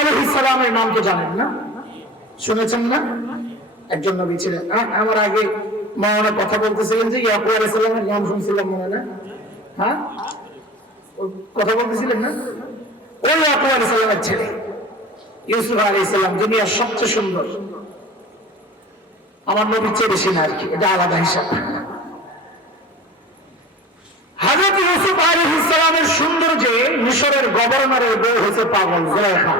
আলহ ইসলামের নাম তো জানেন না। শুনেছেন না? একজন নবী ছিলেন। আমার আগে মাওলানা কথা বলতেছিলেন যে ইয়াকুব আলাইহিস নাম শুনছিলাম মনে না। হ্যাঁ? কথা বলতেছিলেন না? ওই ইয়াকুব আলাইহিস ছেলে, ইউসুফ আলাইহিস দুনিয়ার সবচেয়ে সুন্দর। আমার নবীর চেয়ে বেশি না আর কি, এটা আলাদা হিসাব। হাজরত ইউসুফ আলাইহিস সালামের সৌন্দর্যে মিশরের গভর্নরের বউ হয়েছে পাগল, জুলাইখা।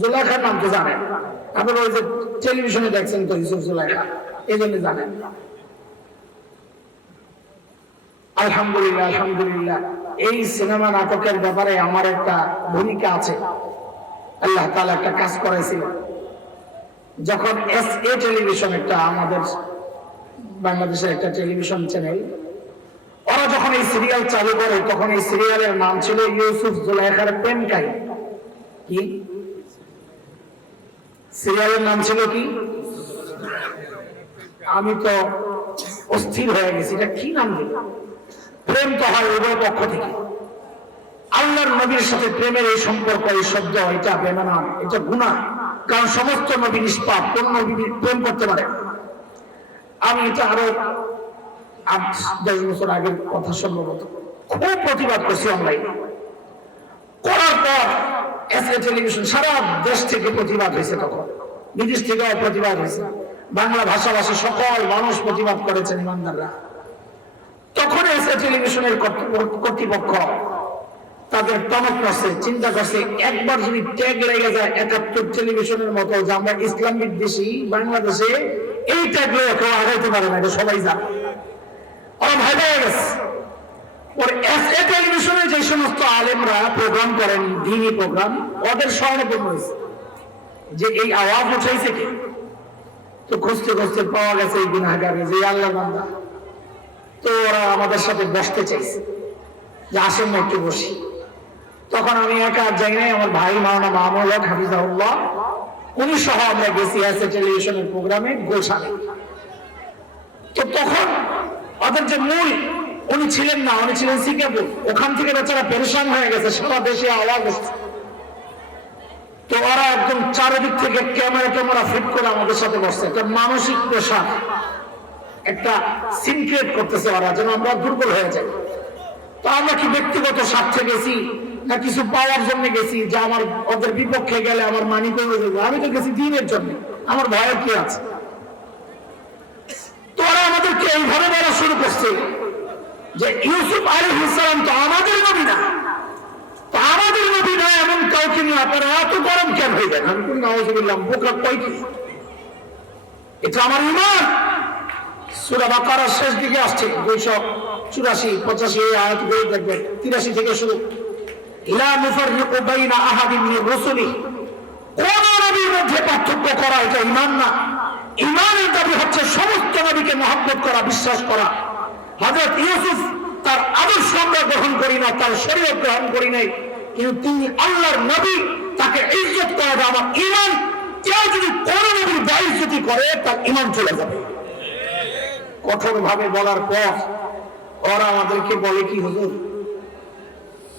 জুলাইখার নাম তো জানেন। আপনারা ওই যে টেলিভিশনে দেখছেন তো ইউসুফ জুলাইখা এই জন্য জানেন। আলহামদুলিল্লাহ আলহামদুলিল্লাহ। এই সিনেমা নাটকের ব্যাপারে আমার একটা ভূমিকা আছে। আল্লাহ একটা কাজ যখন এস এ টেলিভিশন একটা আমাদের বাংলাদেশের একটা টেলিভিশন চ্যানেল, ওরা যখন এই সিরিয়াল চালু করে, তখন এই সিরিয়ালের নাম ছিল ইউসুফ জুলাইখার কাহিনী। কি? সিরিয়ালের নাম ছিল কি? আমি তো অস্থির হয়ে গেছি, এটা কি নাম দিল প্রেম তো হয় উভয় পক্ষ থেকে। আল্লাহর নবীর সাথে প্রেমের এই সম্পর্ক, এই শব্দ, এটা বেমানান এটা গুণা কারণ সমস্ত নবী নিষ্পাপ, কোন নবী প্রেম করতে পারে আমি এটা আরও দশ বছর আগের কথা সম্ভবত খুব প্রতিবাদ করছি অনলাইনে করার পর টেলিভিশন সারা দেশ থেকে প্রতিবাদ হয়েছে তখন। বিদেশ থেকেও প্রতিবাদ হয়েছে। বাংলা ভাষাভাষী সকল মানুষ প্রতিবাদ করেছেন ইমানদাররা। তখন টেলিভিশনের কর্তৃপক্ষ তাদের টনক করছে, চিন্তা করছে, একবার যদি ট্যাগ লেগে যায় একাত্তর টেলিভিশনের মতো যে আমরা ইসলাম বিদ্বেষী বাংলাদেশে এই ট্যাগ লেগে কেউ আগাইতে পারে না, এটা সবাই জানে। ওরা পেয়ে গেছে। ওর এসএ টেলিভিশনে যে সমস্ত আলেমরা প্রোগ্রাম করেন দিনই প্রোগ্রাম ওদের স্মরণপূর্ণ হয়েছে যে এই আওয়াজ উঠাইছে কে? তো খুঁজতে খুঁজতে পাওয়া গেছে এই গুনাহগারে যে আল্লাহ বান্দা। তো ওরা আমাদের সাথে বসতে চাইছে যে আসেন একটু বসি। তখন আমি একা যাই নাই, আমার ভাই মাওনা মামুল হক, হাফিজাহুল্লাহ, উনি সহ আমরা গেছি এসএ টেলিভিশনের প্রোগ্রামে গোলশানে। তো তখন ওদের যে মূল উনি ছিলেন না, উনি ছিলেন সিঙ্গাপুর ওখান থেকে বেচারা পেরেশান হয়ে গেছে, সারা দেশে আওয়াজ হচ্ছে। তো ওরা একদম চারিদিক থেকে ক্যামেরা ক্যামেরা ফিট করে আমাদের সাথে বসছে। একটা মানসিক প্রেশার একটা সিনক্রিয়েট করতেছে ওরা, যেন আমরা দুর্বল হয়ে যাই। তো আমরা কি ব্যক্তিগত স্বার্থে গেছি, না কিছু পাওয়ার জন্য গেছি, যে আমার, ওদের বিপক্ষে গেলে আমার মানি কমে যাবে? আমি তো গেছি দিনের জন্য। আমার ভয়ের কি আছে? তো ওরা আমাদেরকে এইভাবে বলা শুরু করছে। যে ইউসুফ আলী ইসলাম তো আমাদের নবী না। তো আমাদের নবী না এমন কাউকে নিয়ে আপনারা এত গরম কেন হয়ে যান? আমি কোনো নামাজ বললাম বোকা কই কি? এটা আমার ইমান সুরা শেষ দিকে আসছে, দুইশো চুরাশি, পঁচাশি আয়াত বই তিরাশি থেকে শুরু। লা নুফাররিকু বাইনা আহাদিন মির রুসুলি। কোন নবীর মধ্যে পার্থক্য করা এটা ইমান না। ইমানের দাবি হচ্ছে সমস্ত নবীকে মহব্বত করা, বিশ্বাস করা। হযরত ইউসুফ তার আদর্শ আমরা গ্রহণ করি না, তার শরীয়ত গ্রহণ করি নাই। কিন্তু তিনি আল্লাহর নবী, তাকে ইজ্জত করা যায় আমার ইমান কেউ যদি কোন নবীর দায়িত্বতি করে, তার ইমান চলে যাবে। কঠোর ভাবে বলার পর ওরা আমাদেরকে বলে কি, হুজুর,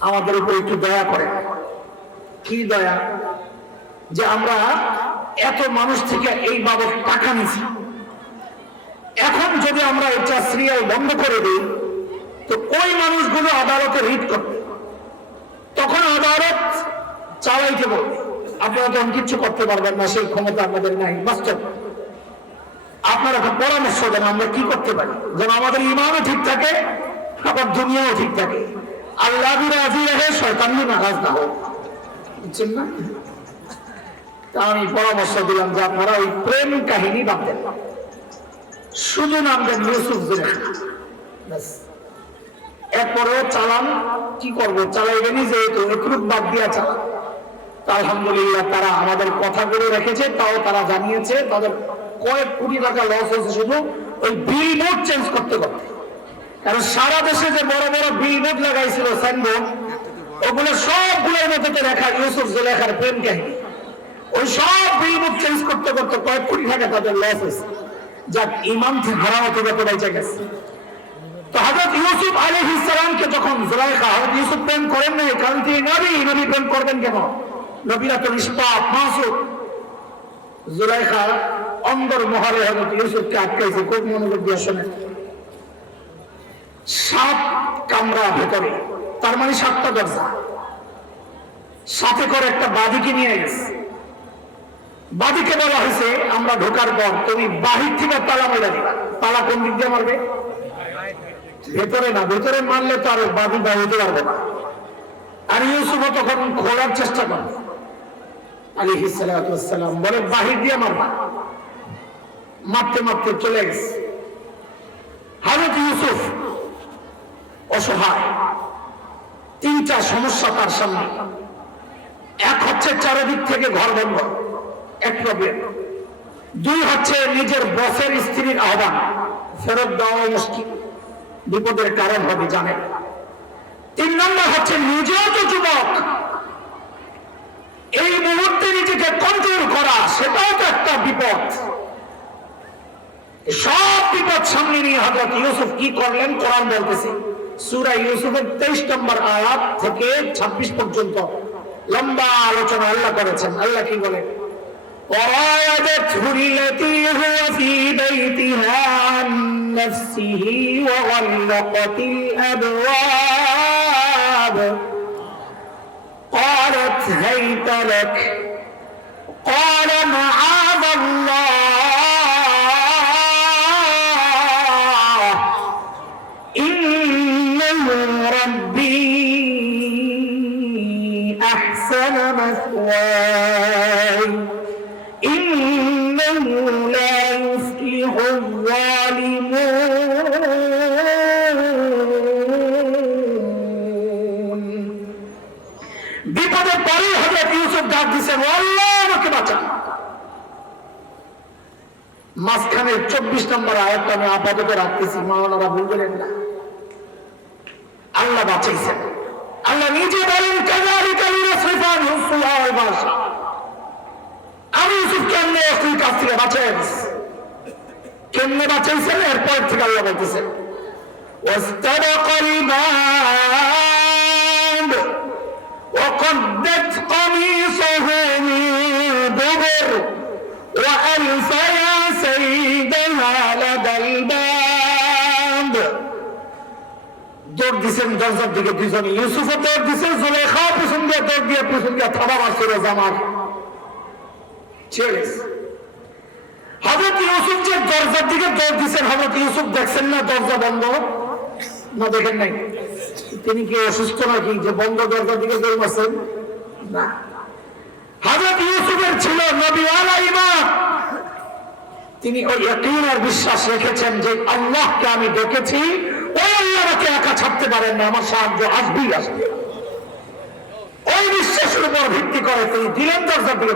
আমাদের উপর একটু দয়া করে। কি দয়া? যে আমরা এত মানুষ থেকে এই বাবদ টাকা নিছি এখন যদি আমরা এটা সিরিয়াল বন্ধ করে দিই, তো ওই মানুষগুলো আদালতে রিট করবে। তখন আদালত চালাইতে বলবে। আপনারা তখন কিচ্ছু করতে পারবেন না, সেই ক্ষমতা আপনাদের নাই, বাস্তব। আপনারা একটা পরামর্শ দেন, আমরা কি করতে পারি? যেন আমাদের ইমানও ঠিক থাকে, আবার দুনিয়াও ঠিক থাকে। আল্লাহ রাজি রাখে, শয়তান নারাজ না হোক। বুঝছেন না? আমি পরামর্শ দিলাম যে আপনারা ওই প্রেম কাহিনী বাদ দেন শুধু নাম ইউসুফ জুলেখা ব্যাস। চালান, কি করব? চালাইবেনই যেহেতু একটু বাদ দিয়া চালান। আলহামদুলিল্লাহ, তারা আমাদের কথাগুলো রেখেছে, তাও তারা জানিয়েছে। তাদের কয়েক কোটি টাকা লস হয়েছে শুধু ওই বিল বোর্ড চেঞ্জ করতে করতে। কারণ সারা দেশে যে বড় বড় বিল বোর্ড লাগাইছিল সাইনবোর্ড ওগুলো সবগুলোর মধ্যে লেখা ইউসুফ জুলেখার প্রেম কাহিনী। ওই সব বিল বোর্ড চেঞ্জ করতে করতে কয়েক কোটি টাকা তাদের লস হয়েছে। যাক ইমান ভাড়া মতো যত বেঁচে গেছে। তো হজরত ইউসুফ আলহ ইসলামকে যখন জুলাইখা হজরত ইউসুফ প্রেম করেন নাই, কারণ তিনি নবী নবী প্রেম করবেন কেন? নবীরা তো নিষ্পাপ মাসুক জুলাইখা অন্দর মহলে হজরত ইউসুফকে আটকাইছে, খুব মনোযোগ দিয়ে শোনেন। সাত কামরা ভেতরে, তার মানে সাতটা দরজা। সাথে করে একটা বাদিকে নিয়ে গেছে। বাদিকে বলা হয়েছে, আমরা ঢোকার পর তুমি বাহির থেকে তালা মেলা দিবা। তালা কোন দিক দিয়ে মারবে? ভেতরে না, ভেতরে মারলে তো আর বাদি বা পারবে না। আর ইউসুফ তখন খোলার চেষ্টা করে আলী হিসালাম বলে, বাহির দিয়ে মারবা। মারতে মারতে চলে গেছে। হাজরত ইউসুফ অসহায়। তিনটা সমস্যা তার সামনে। এক হচ্ছে চারিদিক থেকে ঘর বন্ধ। এক প্রবলেম দুই হচ্ছে নিজের বসের স্ত্রীর আহ্বান। ফেরত দেওয়া মুশকিল। বিপদের কারণ হবে তিন নম্বর হচ্ছে নিজেও তো যুবক। এই মুহূর্তে নিজেকে কন্ট্রোল করা, সেটাও তো একটা বিপদ। সব বিপদ সামনে নিয়ে হজরত ইউসুফ কি করলেন? কোরআন বলতেছে, সুরা ইউসুফের তেইশ নম্বর আয়াত থেকে ছাব্বিশ পর্যন্ত লম্বা আলোচনা আল্লাহ করেছেন। আল্লাহ কি বলেন? وراودته التي هو في بيتها عن نفسه وغلقت الأبواب. قالت هيت لك. قال معاذ الله. إنه ربي أحسن مثواي. ইউসুফ ডাক দিচ্ছেন আল্লাহ আমাকে বাঁচান মাঝখানে চব্বিশ নম্বর আয়াতটা আমি আপাতত রাখতেছি মাওলানা ভুল করেন না আল্লাহ বাঁচাইছেন আল্লাহ নিজে বলেন কাজারি কালিরা শ্রীফান হুসুল বাসা আমি ইউসুফ কেমনে অস্ত্রীর কাছ থেকে বাঁচাই কেমনে বাঁচাইছেন এরপর থেকে আল্লাহ বলতেছেন واستبق الباب وقدت قميصه وألف يا سيدها لدى الباب দৌড় দিছেন দরজার দিকে দুজনে ইউসুফও দৌড় দিছেন জুলেখা পিছন দিয়ে দৌড় দিয়ে পিছন দিয়ে থাবা মারছিল জামার ছেড়ে হজরত ইউসুফ যে দরজার দিকে দৌড় দিচ্ছেন হজরত ইউসুফ দেখছেন না দরজা বন্ধ না দেখেন নাই তিনি কি অসুস্থ নাকি যে বন্ধ দরজার দিকে দৌড় মারছেন না হজরত ইউসুফের ছিল নবী আলা ইমান তিনি ওই আর বিশ্বাস রেখেছেন যে আল্লাহকে আমি ডেকেছি, ওই আল্লাহ আমাকে একা ছাড়তে পারেন না, আমার সাহায্য আসবেই আসবে। ওই বিশ্বাসের উপর ভিত্তি করে তিনি দিলেন দরজার দিকে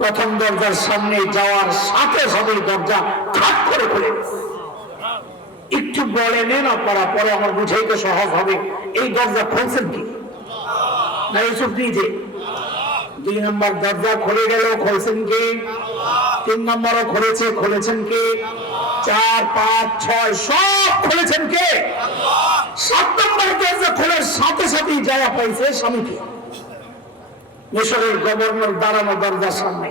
প্রথম দরজার সামনে যাওয়ার সাথে সাথে দরজা ঠাক করে খুলে। একটু বলে নেন আপনারা, পরে আমার বুঝাইতে সহজ হবে। এই দরজা খুলছেন কি? না, ইউসুফ নিজে। দুই নম্বর দরজা খুলে গেল, খুলছেন কে? তিন নম্বরও খুলেছে, খুলেছেন কে? চার, পাঁচ, ছয়, সব খুলেছেন কে? সাত নম্বর দরজা খোলার সাথে সাথেই যাওয়া পাইছে স্বামীকে। মিশরের গভর্নর দাঁড়ানো দরজার সামনে।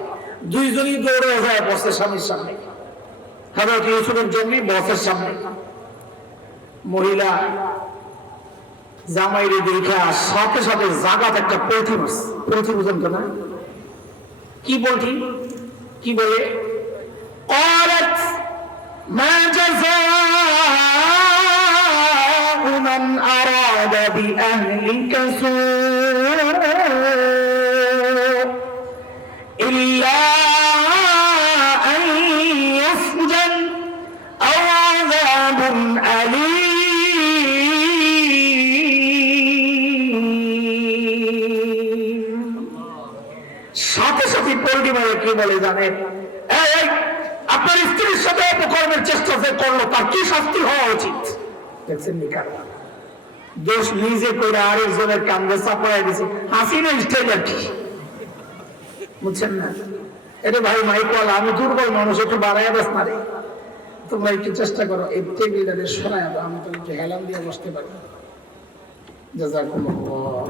দুইজনই দৌড়ে যায় বসের স্বামীর সামনে। হাজরত ইউসুফের জন্য বসের সামনে। মহিলা জামাইরে দেখা সাথে সাথে জাগাত একটা পৌঁথি মাস পৌঁথি বুঝেন তো না কি বলছি কি বলে قالت ما جزاء من أراد بأهلك سوء إلا أن يسجن أو عذاب أليم বলে এই, আপনার স্ত্রীর সাথে অপকর্মের চেষ্টা যে করল তার কি শাস্তি হওয়া উচিত? দেখছেন নি দোষ নিজে করে আরেকজনের কান্দে চাপাই দিছে। হাসি না স্টাইল আর কি? বুঝছেন না? এটা ভাই মাইকওয়াল আমি দুর্বল মানুষ একটু বাড়াইয়া বাস না রে। তোমরা একটু চেষ্টা করো এই টেবিলটা শোনায় আমি তো একটু হেলাম দিয়ে বসতে পারি। জাজাকুমুল্লাহ।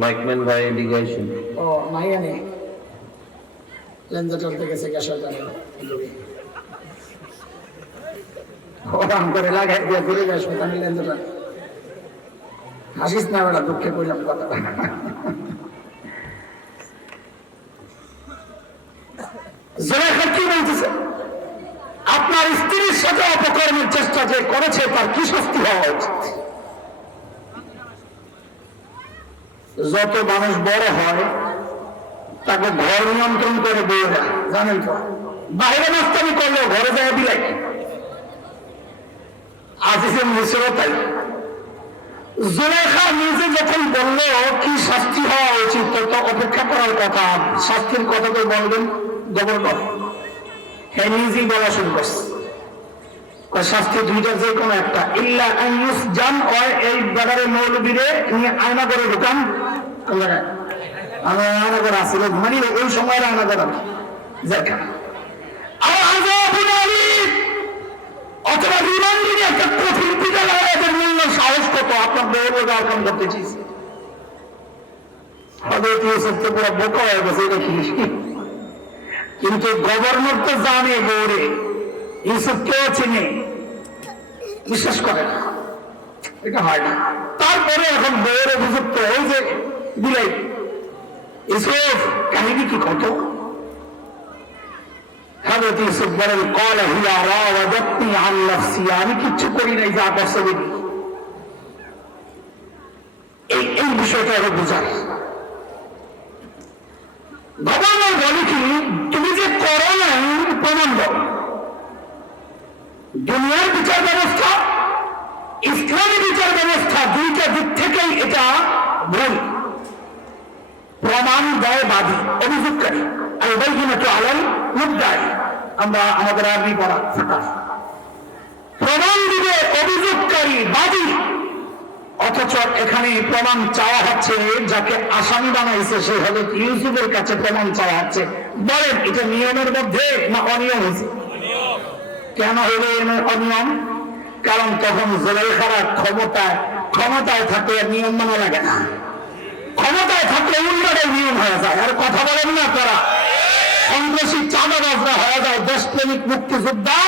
মাইকম্যান ভাই, এদিকে আসুন। ও নাই আনে লেনজা চলতে গেছে গ্যাসের করে লাগাই দিয়ে ঘুরে না বেড়া দুঃখে কথা কি বলতেছে? আপনার স্ত্রীর সাথে অপকর্মের চেষ্টা যে করেছে, তার কি শাস্তি হওয়া উচিত? যত মানুষ বড় হয়, তাকে ঘর নিয়ন্ত্রণ করে বউরা জানেন তো? বাইরে মাস্তানি করলেও ঘরে যায় বিলাই জুলেখা নিজে যখন কি শাস্তি হওয়া উচিত? তত অপেক্ষা করার কথা। শাস্তির কথা তো বলবেন গভর্নর হ্যাঁ নিজেই বলা শুরু করছে। শাস্তি দুইটা যে কোনো একটা। ইল্লা জান এই ব্যাপারে মৌলবীরে নিয়ে আয়না করে ঢুকান। আমার আয়না করে আসছিল মানে ওই সময় আয়না করে। দেখা আর আজাবুল আলিম অথবা রিমান্ডিনে একটা কঠিন পিঠা লাগায় এদের মূল্য সাহস কত? আপনার বড় বড় আকাম করতে চেয়েছে হয়তো ইউসুফ তো পুরো বোকা হয়ে গেছে, এটা কি? কিন্তু গভর্নর তো জানে গৌরে ইউসুফ কেউ চিনে। বিশ্বাস করে না। এটা হয় না। তারপরে এখন বউয়ের অভিযুক্ত ওই যে বিলাই ইউসুফ কাহিনী কি কত হাজরত ইউসুফ বলেন, কল হিয়া রাওয়াদাতনি আন নাফসি, আমি কিচ্ছু করি নাই যা করছে এই এই বিষয়টা আরও বোঝায় গভর্নর বলে কি, তুমি যে করো না প্রমাণ দাও দুনিয়ার বিচার ব্যবস্থা, ইসলামী বিচার ব্যবস্থা, দুইটা দিক থেকেই এটা ভুল। প্রমাণ দেয় বাদী, অভিযোগকারী। আর এটাই কিনা তো আলাই মুদ্রায় আমরা আমাদের আরবি পড়া প্রমাণ দিবে অভিযোগকারী বাদী। অথচ এখানে প্রমাণ চাওয়া হচ্ছে, যাকে আসামি বানাইছে, সে হলো ইউসুফের কাছে প্রমাণ চাওয়া হচ্ছে। বলেন, এটা নিয়মের মধ্যে না অনিয়ম? হয়েছে কেন হলো অনিয়ম? কারণ তখন জোলাইখারা ক্ষমতায় ক্ষমতায় থাকলে নিয়ম মানা লাগে না। ক্ষমতায় থাকলে উন্নতের নিয়ম হয়ে যায়। আর কথা বলেন না তারা। সন্ত্রাসী চাঁদাবাজরা হয়ে যায়, দেশপ্রেমিক মুক্তিযোদ্ধা,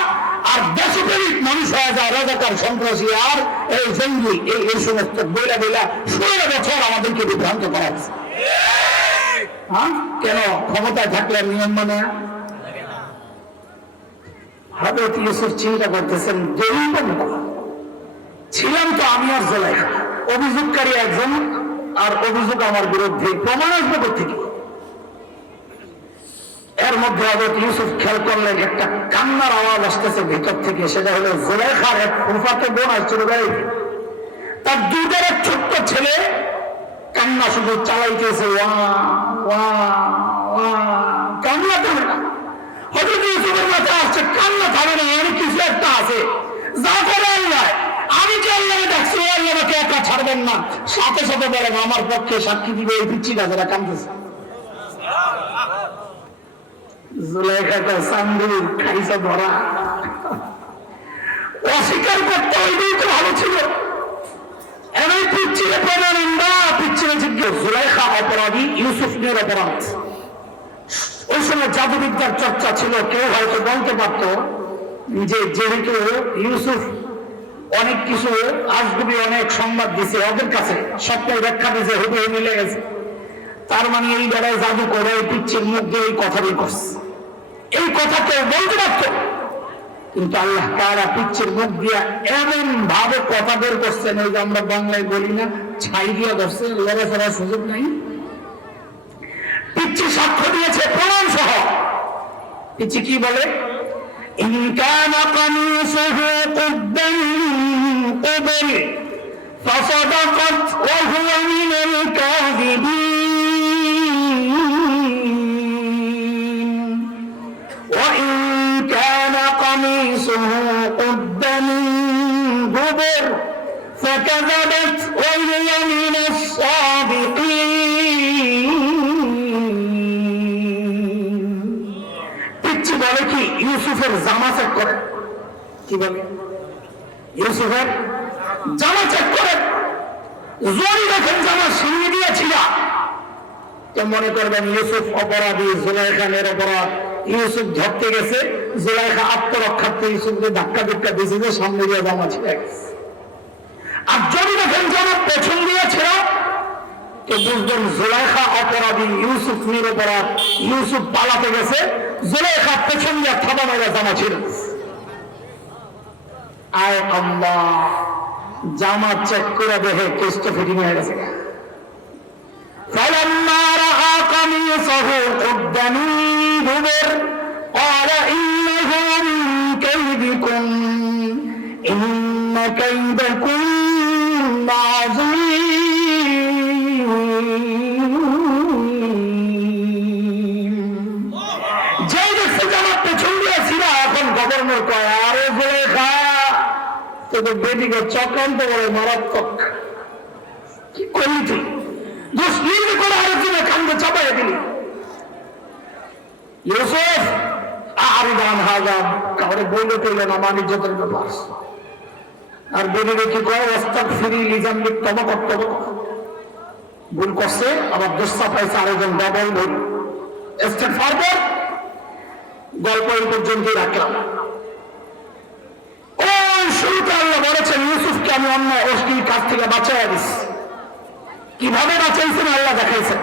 আর দেশপ্রেমিক মানুষ হয়ে যায় রাজাকার সন্ত্রাসী। আর এই জঙ্গি, এই এই সমস্ত বইলা বইলা ষোলো বছর আমাদেরকে বিভ্রান্ত করা হ্যাঁ? কেন? ক্ষমতায় থাকলে নিয়ম মানে? হজরত ইউসুফ চিন্তা করতেছেন দলিল ছিলাম তো আমি আর জোলাইখা অভিযোগকারী একজন আর অভিযোগ আমার বিরুদ্ধে প্রমাণ আসবে থেকে এর মধ্যে হজরত ইউসুফ খেয়াল করলেন, একটা কান্নার আওয়াজ আসতেছে ভিতর থেকে, সেটা হলো জোলাইখার এক ফুফাতে বোন আসছিল বাড়িতে তার দুধের এক ছোট্ট ছেলে কান্না শুধু চালাইতেছে, ওয়া ওয়া কান্না থামে না। হজরত ইউসুফের মাথায় আসছে, কান্না থামে না অনেক কিছু একটা আছে, যা করে আল্লাহ আমি যে ডাকছি আল্লাহ একা ছাড়বেন না। সাথে সাথে বলেন, আমার পক্ষে সাক্ষী দিবে এই পিচ্ছি খাইছে ধরা অস্বীকার করতে তো ভালো ছিল। এমন পিচ্ছিলে পিচ্ছিলে জিজ্ঞেস জুলেখা অপরাধী ইউসুফ নিয়ে অপরাধ ওই সময় জাদুবিদ্যার চর্চা ছিল, কেউ হয়তো বলতে পারত যে যেহেতু ইউসুফ অনেক কিছু আজগুবি অনেক সংবাদ দিছে ওদের কাছে। সবটাই ব্যাখ্যা দিছে, হুবহু মিলে গেছে। তার মানে এই বেড়ায় জাদু করে পিচ্ছির মুখ দিয়ে এই কথাটাই করছে। এই কথা কেউ বলতে পারত। কিন্তু আল্লাহ তারা পিচ্ছের মুখ দিয়া এমন ভাবে কথা বের করছেন ওই যে আমরা বাংলায় বলি না, ছাই দিয়া ধরছেন লড়া ছাড়ার সুযোগ নাই। পিচ্ছি সাক্ষ্য দিয়েছে প্রমাণ সহ। পিচ্ছি কি বলে? ইনকানা কানুসহ কুদ্দানি قد من قبل فصدقت وهو من الكاذبين وإن كان قميصه قد من دبر فكذبت وهي من الصادقين পিচ্ছি বলে কি ইউসুফের জামা চেক করে কি বলে ইউসুফের জামা চেক করে যদি দেখেন আমার সিঁড়ি দিয়েছিল। মনে করবেন ইউসুফ অপরাধী, জুলাইখানের অপরাধ। ইউসুফ ধরতে গেছে, জুলাইখা আত্মরক্ষার্থে ইউসুফকে ধাক্কা ধাক্কা দিয়েছে যে সামনে দিয়ে জামা ছিঁড়ে গেছে। আর যদি দেখেন আমার পেছন দিয়েছিল তো বুঝবেন জুলাইখা অপরাধী, ইউসুফ নিরপরাধ, ইউসুফ পালাতে গেছে, জুলাইখা পেছন দিয়ে থাবা মেরা জামা ছিঁড়ে গেছে। আয় আল্লাহ জামা চেক করে দেখে কেষ্ট ফিটিং হয়ে গেছে فلما رأى قميصه قد من دبر قال إنه من كيدكم إن كيدكم বেদিকে চক্রান্ত বলে মারাত্মক। কি করে আরেকজনের কান্দে দিলি। ইউসুফ, আরিদান হাজাম কাউরে বলে না ব্যাপার। আর বেরিয়ে কি কয় ওস্তাদ ফিরি লিজাম্বিক তবা করতে ভুল করছে, আবার দোস্তা পাইছে আরেকজন ডবল ভুল স্টেট ফরওয়ার্ড গল্প এই পর্যন্তই রাখলাম। শুরুতে আল্লাহ বলেছেন, ইউসুফকে আমি অন্য অশ্লীল কাজ থেকে বাঁচাইয়া দিচ্ছি কীভাবে বাঁচাইছেন আল্লাহ দেখাইছেন।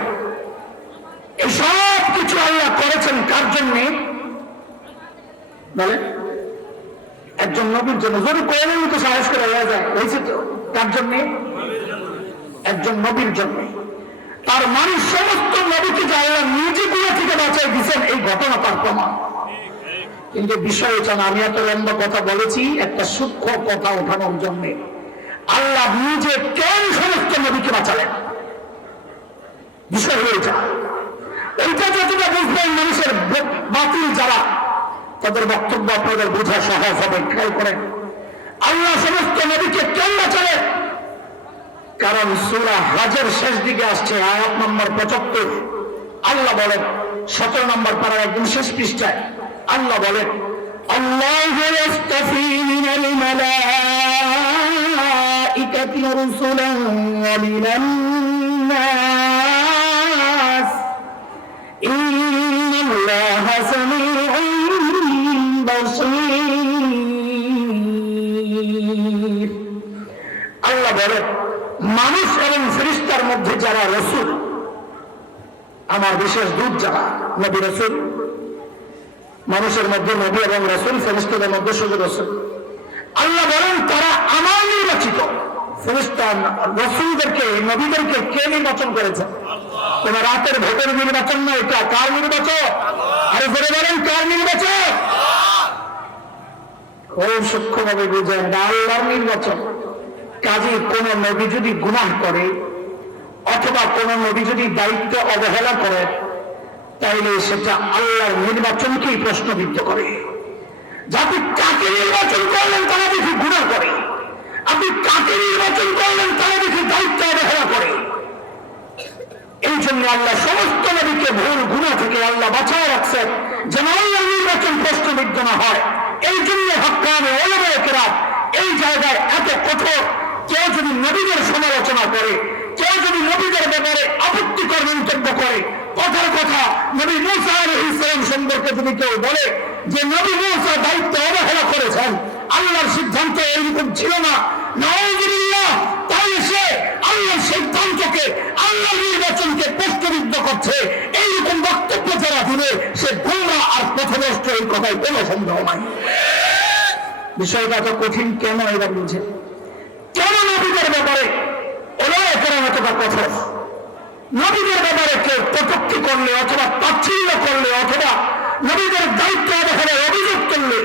এই সব কিছু আল্লাহ করেছেন কার জন্য? বলে একজন নবীর জন্য, যদি কোয়েলের মতো সাহস করে হয়ে যায়, হয়েছে তো কার জন্য? একজন নবীর জন্য। তার মানুষ সমস্ত নবীকে যে আল্লাহ নিজে গুলো থেকে বাঁচাই দিচ্ছেন এই ঘটনা তার প্রমাণ। কিন্তু বিষয় হচ্ছে আমি এত লম্বা কথা বলেছি, একটা সূক্ষ্ম কথা ওঠানোর জন্য। আল্লাহ নিজে কেন সমস্ত নবীকে বাঁচালেন? বিষয় হয়ে যায় এইটা যতটা বুঝবেন মানুষের বাতিল যারা, তাদের বক্তব্য আপনাদের বোঝা সহজ হবে, খেয়াল করেন। আল্লাহ সমস্ত নবীকে কেন বাঁচালেন? কারণ সুরা হাজের শেষ দিকে আসছে, আয়াত নম্বর পঁচাত্তর। আল্লাহ বলেন, সতেরো নম্বর পাড়ার একদম শেষ পৃষ্ঠায় আল্লাহ বলেন, আল্লাহ বলে মানুষ এবং সৃষ্টার মধ্যে যারা রসুল, আমার বিশেষ দূত যারা নবী রসুল মানুষের মধ্যে নবী এবং রসুল ফেরিস্তাদের মধ্যে শুধু রসুল আল্লাহ বলেন, তারা আমার নির্বাচিত। ফেরিস্তা রসুলদেরকে নবীদেরকে কে নির্বাচন করেছে? তোমার রাতের ভোটের নির্বাচন না এটা কার নির্বাচন? আরে ধরে বলেন, কার নির্বাচন? খুব সূক্ষ্মভাবে বুঝেন আল্লাহর নির্বাচন। কাজে কোন নবী যদি গুনাহ করে, অথবা কোন নবী যদি দায়িত্ব অবহেলা করে তাইলে সেটা আল্লাহর নির্বাচনকেই প্রশ্নবিদ্ধ করে। যে আপনি কাকে নির্বাচন করলেন তারা দেখি গুণা করে। আপনি কাকে নির্বাচন করলেন তারা দেখি দায়িত্ব অবহেলা করে। এই জন্য আল্লাহ সমস্ত নবীকে ভুল, গুণা থেকে আল্লাহ বাঁচায় রাখছেন যেন আল্লাহ নির্বাচন প্রশ্নবিদ্ধ না হয়। এই জন্য হকানে ওলামায়কেরা এই জায়গায় এত কঠোর। কেউ যদি নবীদের সমালোচনা করে, কেউ যদি নবীদের ব্যাপারে আপত্তিকর মন্তব্য করে কথার কথা। নবী মুসা আলাইহিস সালাম সম্পর্কে যদি কেউ বলে যে নবী মুসা দায়িত্ব অবহেলা করেছেন, আল্লাহর সিদ্ধান্ত এইরকম ছিল না। ব্যাপারে ব্যাপারে কেউ কটুক্তি করলে অথবা তাচ্ছিল্য করলে অথবা নবীদের দায়িত্ব অবহেলে অভিযোগ করলে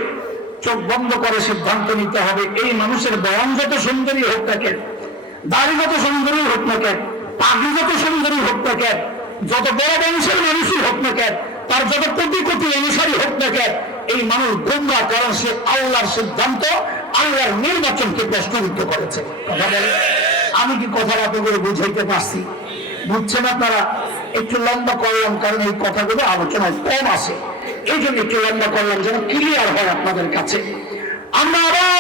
চোখ বন্ধ করে সিদ্ধান্ত নিতে হবে। এই মানুষের বয়ান যত সুন্দরী হোক না কেন দাড়ি যত সুন্দরী হোক না কেন পাগড়ি যত সুন্দরী হোক না কেন যত বড় বংশের মানুষই হোক না কেন তার যত কোটি কোটি অনুসারী হোক না কেন এই মানুষ গোমরা কারণ সে আল্লাহর সিদ্ধান্ত আল্লাহর নির্বাচনকে প্রশ্নবিদ্ধ করেছে। আমি কি কথাটা আপনাদের বুঝাইতে পারছি? বুঝছেন আপনারা? একটু লম্বা করলাম, কারণ এই কথাগুলো আলোচনায় কম আছে। এই জন্য একটু লম্বা করলাম, যেন ক্লিয়ার হয় আপনাদের কাছে। আমরা আবার